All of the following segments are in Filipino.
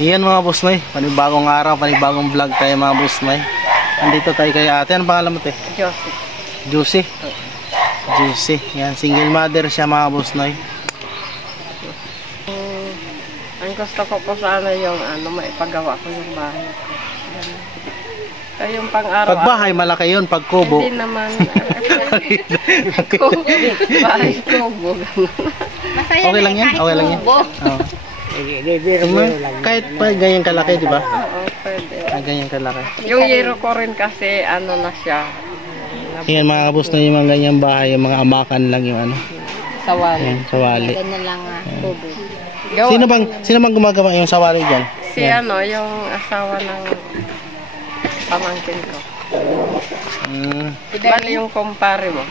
Yan mga boss may, panibagong araw, panibagong vlog tayo mga boss may. Andito tayo kay ate. Ano pangalan mo te? Josie. Juicy. Juicy. Yan, single mother siya mga boss may. Ang gusto ko po sana yung maipagawa ko yung bahay ko. Kaya yung pang-araw. Pag bahay malaki yun, pag kubo. Hindi naman. Bahay kubo. Okay lang yan? Okay lang yan? Oo. Kahit pa ganyan kalaki, di ba? Oo, pwede. Ganyan kalaki. Yung yero ko rin kasi na siya. Yan mga kabus na yung mga ganyang bahay, yung mga amakan lang yung ano. Sawali. Yan, sawali. Ganyan lang kubo. Sino bang gumagawa yung sawali dyan? Si yan. Yung asawa ng pamangkin ko. Bali yung kumpare mo.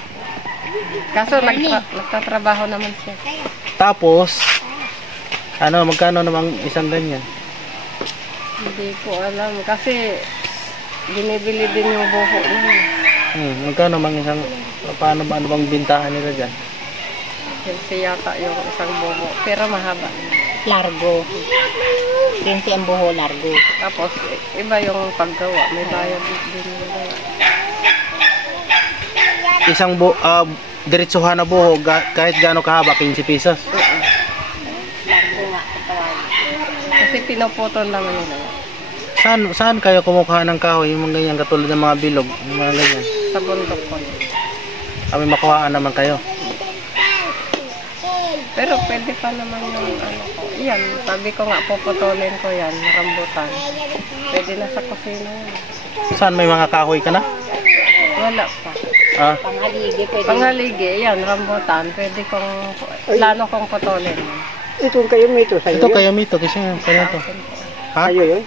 Kaso nagtatrabaho naman siya. Tapos, magkano namang isang ganyan? Hindi ko alam. Kasi, binibili din yung buho niya. Magkano namang isang, ano bang bintahan nila dyan? Kasi yata yung isang buho. Pero mahaba. Largo. 20 ang buho, largo. Tapos, iba yung paggawa. May bayad din yung gawa. Isang diretsuhan na buho, kahit gaano kahaba, 15 pesos. Kasi pinuputol naman nila. Saan kayo kumukuha ng kahoy? Yung mga ganyan, katulad ng mga bilog, yung mga ganyan. Sa bundok ko. Kami makuhaan naman kayo. Pero pwede pa naman yung ko. Yan, sabi ko nga puputulin ko yan, rambutan. Pwede na sa kusina yan. Saan may mga kahoy ka na? Wala pa. Panghaligi, pwede. Panghaligi, yan, rambutan. Pwede plano kong putulin. Ito kayo mito sa'yo. Ito kayo mito, kasi kaya ito. Ha? Sa'yo yun?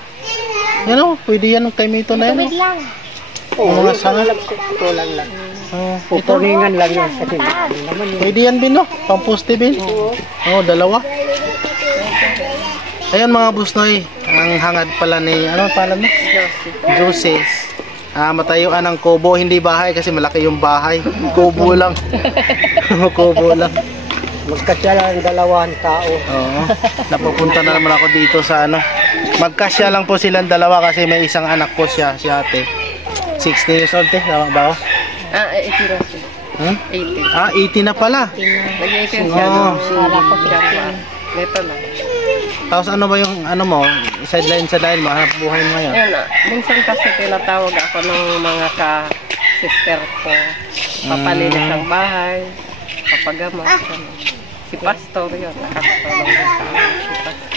Yan o, pwede yan kay mito na yan. Tuwid lang. Oo, mga sanga. Putulan lang. Ito. Pupuningan lang yun. Kasi Pwede yan bin no? Pampuste bin? Oo, dalawa. Ayun mga busnoy, ang hangad pala ni, ano pala mo? Josie. Matayuan ng kubo, hindi bahay kasi malaki yung bahay. Kubo lang. Kubo lang. magkasya lang dalawang tao. Oo. Napupunta na naman ako dito sa magkasya lang po silang dalawa kasi may isang anak po siya, si ate. 16 years old tama ba ako? 18 na siya. 18 18. na pala. Nag-18 siya. Wala ko 15. Dito na. Tapos ano ba yung mo? Sideline mo, hanap buhay mo ngayon? Yan minsan kasi tinatawag ako ng mga ka-sister ko. Papalinis ang bahay. Papagamot. Si Pastor yun. Nakakatulong din sa akin. Si Pastor.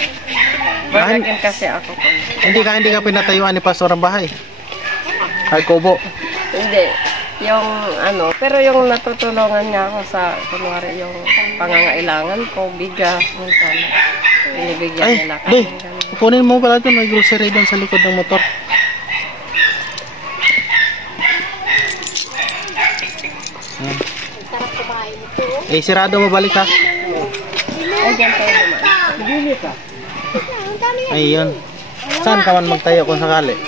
Bagagin kasi ako ko. Hindi ka pinatayuan ni Pastor ang bahay? Ay, kubo? Hindi. Yung pero yung natutulungan niya ako sa, kunwari yung pangangailangan ko, bigas, minsan. Binibigyan nila kami. Kukunin mo pala doon, may grocery doon sa likod ng motor. Sirado mo balik ha? Ay, dyan tayo dumaan. Bili ka. Ayun. Saan ka man magtayo kung sakali?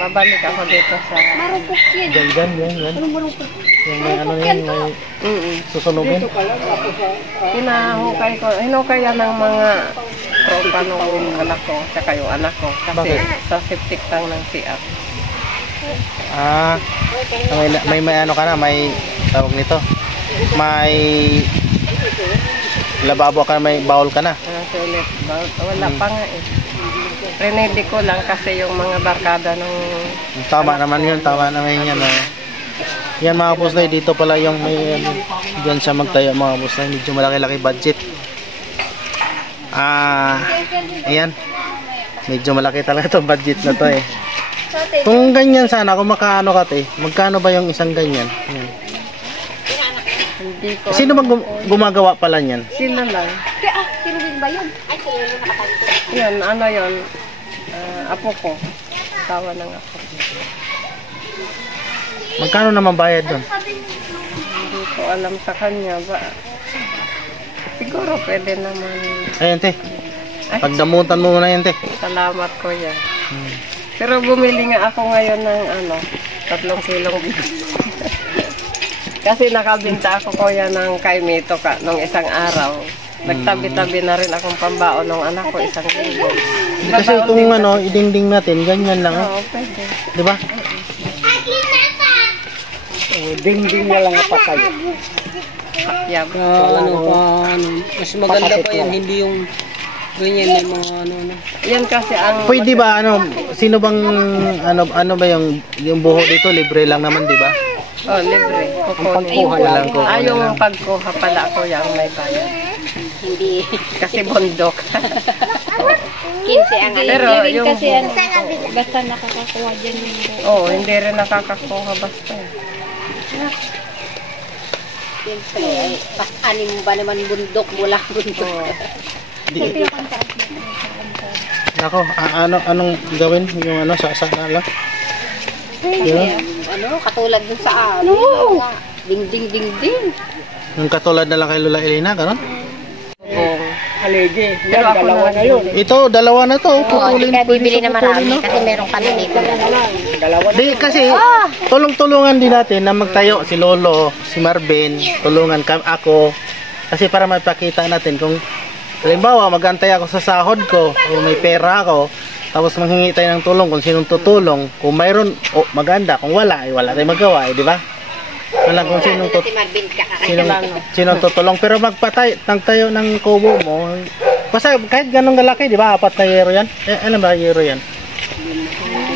Babalik ako dito sa... Yan. Yung may yan, may susunugin. Hinukay yan ng mga tropa nung anak ko, tsaka yung anak ko. Kasi sa septic tank ng CR. May ka na, may tawag nito. May lababo ka na, may bawal ka na. Toilet bowl. Wala pa nga eh. Renedi ko lang kasi yung mga barkada ng... Tama naman yun, yan. Yan mga busnoy, dito pala yung may diyan siya magtayo mga busnoy, medyo malaki-laki budget. Ayan. Medyo malaki talaga itong budget na to eh. Kung ganyan sana, kung makaano ka magkano ba yung isang ganyan? Ayan. Hindi ko. Sino bang gumagawa pala niyan? Sino lang? Sino din ba yun? Ay, sino yung nakatalito? Yan, yun? Apo ko. Asawa ng apo. Magkano naman bayad doon? Hindi ko alam sa kanya ba. Siguro pwede naman. Ayan te. Pagdamutan mo muna yan te. Salamat ko yan. Pero bumili nga ako ngayon ng 3 kilong bigas. Kasi nakabinta ako kuya ng kay Mito nung isang araw. Nagtabi-tabi na rin akong pambaon ng anak ko, 1,000. Kasi kung ano, idingding natin, ganyan lang. Oo, pwede. Di ba? Ding-ding na lang patay. Yab. Mas maganda pa yan, hindi yung ganyan yung mga Yan kasi ang... Pwede ba, sino bang, ano ba yung buho dito, libre lang naman, di ba? Oh, libre. Pagkuha lang. Yung pagkuha pala ako yung may bayad. Hindi. Kasi bundok. 15 ang ano. Pero yung... Kasi ano, basta nakakakuha dyan yung... Oo, hindi rin nakakakuha basta. Siyempre, ay, anim ba naman bundok mula bundok. Nako, anong gawin? Yung sa lang? Ano, katulad dun sa ano. Ding ding ding ding. Yung katulad na lang kay Lola Elena, gano'n? Haligi. Pero ako Dalawa na yun. Ito, dalawa na to. Putulin, Kaya pwede bibili sa na putulin, marami no? kasi meron kami dito. Dalawa na. Di, kasi tulong-tulungan din natin na magtayo si Lolo, si Marvin, tulungan ako. Kasi para mapakita natin kung halimbawa magantay ako sa sahod ko o may pera ako, tapos manghingi tayo ng tulong kung sinong tutulong. Kung mayroon, maganda. Kung wala, wala tayong magawa, di ba? Wala kung sinong Si Marvin sinong tutulong. Pero tayo ng kubo mo, basta kahit ganun kalaki, di ba? 4 na yero yan. Ano ba yero yan?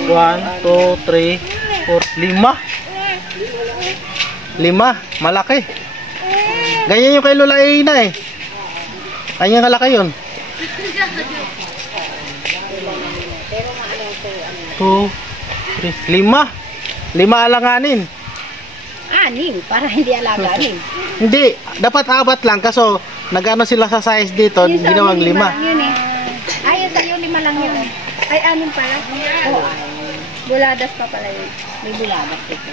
1, 2, 3, 4, 5. 5, malaki. Ganyan yung kay Lola Ina eh. Ganyan kalaki yun. 2, 3, 5. 5 alanganin. Anim, para hindi alaga anim. Hindi, dapat 4 lang kaso nagano sila sa size dito, ginawang 5. Yun eh. Ay, yung sa'yo 5 lang yun. Ay, anim pala. Oo. Buladas pa pala yun. May buladas dito.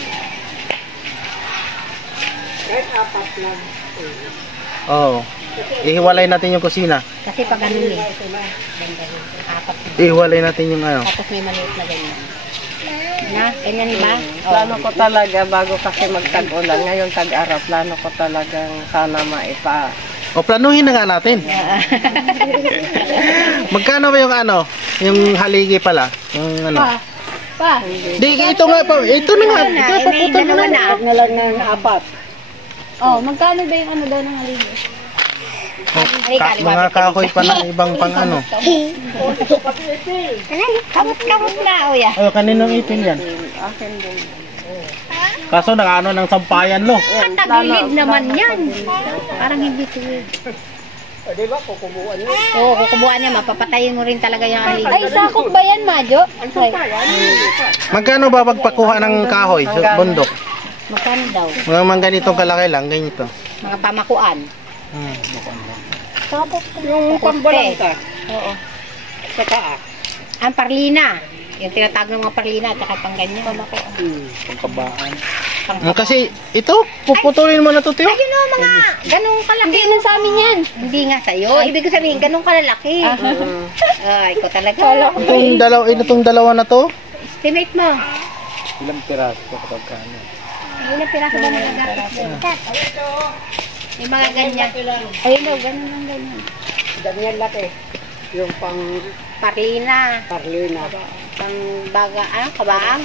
Oo. Ihiwalay natin yung kusina. Kasi pag ano eh. Ihiwalay natin yung ano. Tapos may maliit na ganyan. Na, ganyan ba? Plano ko talaga bago kasi magtag-ulan. Ngayon tag-araw, plano ko talagang sana maipa... O planuhin na nga natin. Magkano ba yung yung haligi pala? Yung Pa. Di, ito nga pa. Ito na nga. Ito, May paputan mo dalawa na. na. Na lang ng 4. Oh, magkano ba yung daw ng haligi? Mga kahoy pa ng ibang pang ano. Kamot-kamot na, uya. Ay, kaninong ipin yan? Akin din. Kaso nang ng sampayan lo. Ang tagilid naman yan. Parang hindi tuwid. Di ba, kukubuan nyo? Oo, kukubuan niya. Mapapatayin mo rin talaga yung haligi. Ay, sakop ba yan, Majo? Ang Magkano ba pagpakuha ng kahoy sa bundok? Magkano daw? Mga ganitong kalaki lang, ganito. Mga pamakuan. Yung pambalangka. Oo. Sa taas. Ang parlina. Yung tinatawag ng mga parlina at saka pang ganyan. Pangkabaan. Kasi ito, puputulin mo na to, Tiyo. Ayun o, mga ganong kalaki. Hindi na sa amin yan. Hindi nga sa'yo. Ibig ko sabihin, ganong kalalaki. Ay, ikaw talaga. Itong dalawa na to. Estimate mo. Ilang piraso kapag ano? Ilang piraso ba nagagastos doon? Yung mga ganyan. Ayun o, ganon lang ganyan. Ganyan laki. Yung pang Parlina. parlina. Pang baga, kabaan.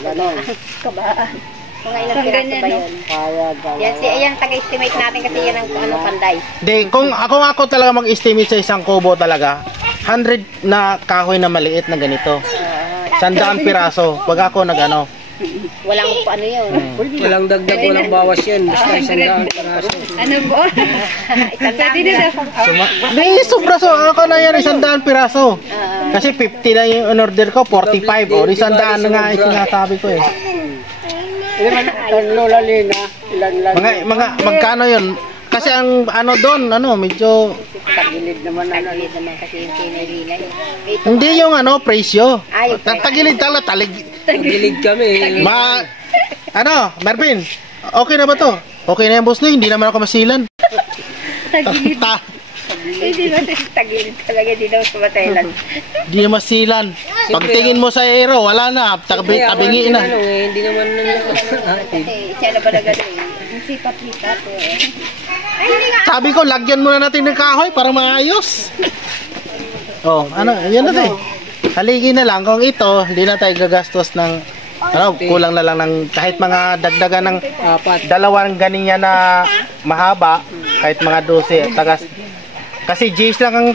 Ganon. Kabaan. Mga ilang piraso ba yun? Kaya Yan, ayan taga-estimate natin kasi yan ang panday. Di, kung ako talaga mag-estimate sa isang kubo talaga, 100 na kahoy na maliit na ganito. 100 piraso. Pag ako nag-ano. Walang ano yun. walang dagdag, walang bawas yan. Basta 100 piraso. Ano po? Isang Di, sobra ako na yan 100 piraso. Kasi 50 na yung in-order ko, 45. O, 100 na nga sinasabi ko eh. Lola Lina, ilan lang. Magkano yun? Kasi ang doon, medyo... Tagilid naman na. Tagilid naman kasi yung sinilina yun. Hindi yung tagilid talaga, Tagilid kami. Marvin, okay na ba to? Okay na yung boss na, hindi naman ako masilan. Tagilid. Hindi ba tagilid talaga di daw sa Thailand. Di na masilan. Pagtingin mo sa aero, wala na. Tabingi na. Hindi naman Kasi siya na ba na gano'n eh. Ang sipat-lipat eh. Ay, hindi nga. Sabi ko, lagyan muna natin ng kahoy para maayos. Oh, ano, yan na tayo. Haligi na lang. Kung ito, hindi na tayo gagastos ng, kulang na lang ng kahit mga dagdagan ng dalawang ganyan na mahaba, kahit mga 12. Kasi G's lang ang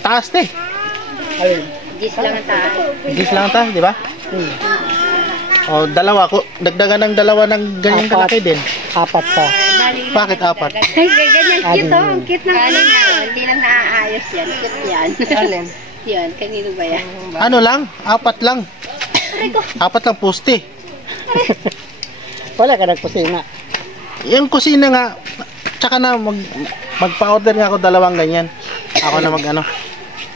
taas eh. Gis lang ang taas. G's lang ang taas, di ba? O, dalawa. Dagdagan ng dalawa ng ganyan kalaki din. 4 pa. Bakit 4? Ay, ganyan cute oh. Ang cute ng kanin na. Hindi lang naaayos yan. Cute yan. Alin? Yan, kanino ba yan? Ano lang? 4 lang. 4 lang poste. Wala ka nagkusina. Yung kusina nga, tsaka na magpa-order nga ako dalawang ganyan. Ako na mag-ano.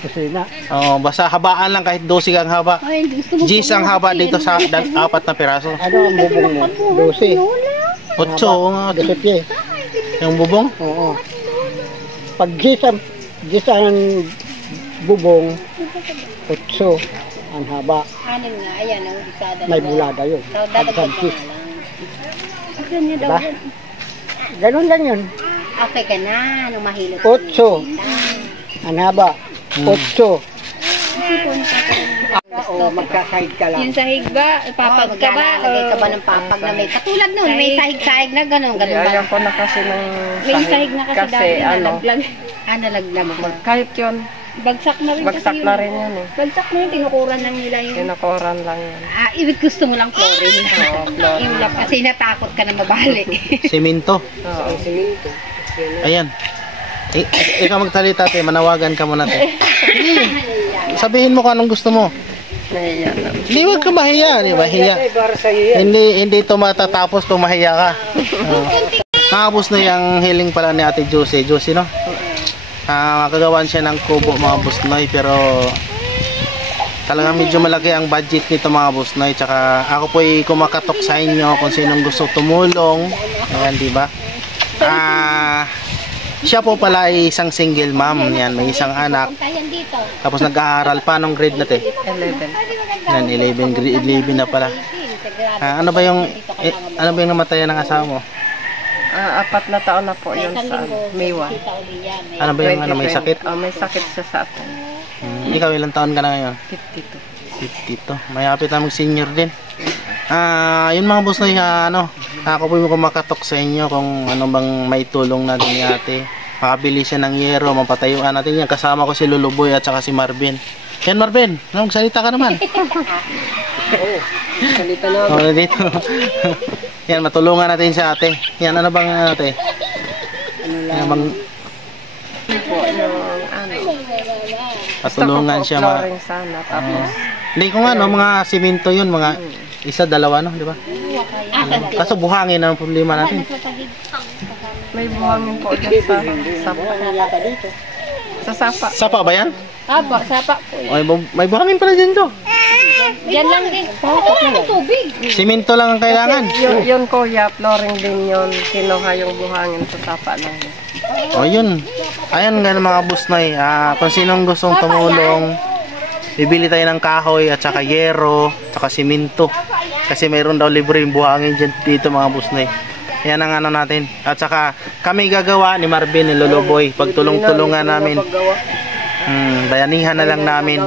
Kusina. Oh, basta habaan lang kahit 12 ang haba. Ay, gusto mo. G's ang haba dito sa 4 na piraso. Ano ang bubong mo? 12. 8 nga. 12. Yung bubong? Oo. Pag gis ang bubong, 8 ang haba. Anim nga, ayan ang isada. May bulada yun. So, dadagdag Pag ka gis. na lang. Gusto niya daw. Diba? Ganun lang yun. Okay ka na, nung mahilot. 8 ang haba. 8. Oo, magkasahig ka lang. Yung sahig ba? Papag ka ba? Maglalagay ka ba ng papag na may katulad nun? May sahig-sahig na gano'n. Gano'n ba? Ayaw ko na kasi ng May sahig na kasi dati nalaglag. nalaglag mo. Kahit yun, Bagsak na rin bagsak kasi na yun. rin yun eh. Bagsak na yun, tinukuran lang nila yun. Tinakoran lang yun. Ibig gusto mo lang chlorine. Oo, chlorine. Yung lang kasi natakot ka na mabalik. Simento. Oo. Ayan. Ikaw magsalita tayo, manawagan ka muna tayo. Sabihin mo kung anong gusto mo. Nahiya na. Hindi, wag ka mahiya. Di ba? Hiya. Para sa iyo yan. Hindi ito matatapos kung mahiya ka. Nakabos na yung hiling pala ni Ate Josie. Josie, no? Makagawan siya ng kubo mga busnoy, pero talagang medyo malaki ang budget nito mga busnoy. Tsaka ako po ay kumakatok sa inyo kung sinong gusto tumulong. Ayan, di ba? Siya po pala ay isang single mom. Yan, may isang anak. Puntayan dito. Tapos nag-aaral pa nung grade na te. 11. Yan, 11, grade 11 na pala. Ano ba yung namatayan ng asawa mo? 4 na taon na po yun sa May 1. Ano ba yung may sakit? May sakit siya sa atin. Ikaw ilang taon ka na ngayon? 52. 52. Mayapit na mag-senior din. Yun mga boss na ako po yung kumakatok sa inyo kung ano bang may tulong natin ni ate. Makabili siya ng yero, mapatayuan natin yan. Kasama ko si Luluboy at saka si Marvin. Yan Marvin, magsalita ka naman. Salita na. Dito. Yan, matulungan natin si ate. Yan, ano bang ate? Ano bang Po yung patulungan gusto ko siya po flooring sana. Tapos Hindi ko nga mga simento yun, mga isa, dalawa no, di ba? Kaso buhangin ang problema natin. may buhangin po dyan sa sapa. Sa sapa. Sapa ba yan? Sapa po. May buhangin pala dyan to. Yan lang din. May tubig. Simento lang ang kailangan. Yun kuya, flooring din yun. Kinuha yung buhangin sa sapa lang. O yun. Ayan nga mga busnoy. Kung sinong gustong tumulong, bibili tayo ng kahoy at saka yero, saka simento. Kasi mayroon daw libre yung buhangin dyan dito mga busnoy. Yan ang ano natin. At saka kami gagawa ni Marvin, ni Lolo Boy. Pagtulong-tulungan namin. Bayanihan na lang namin.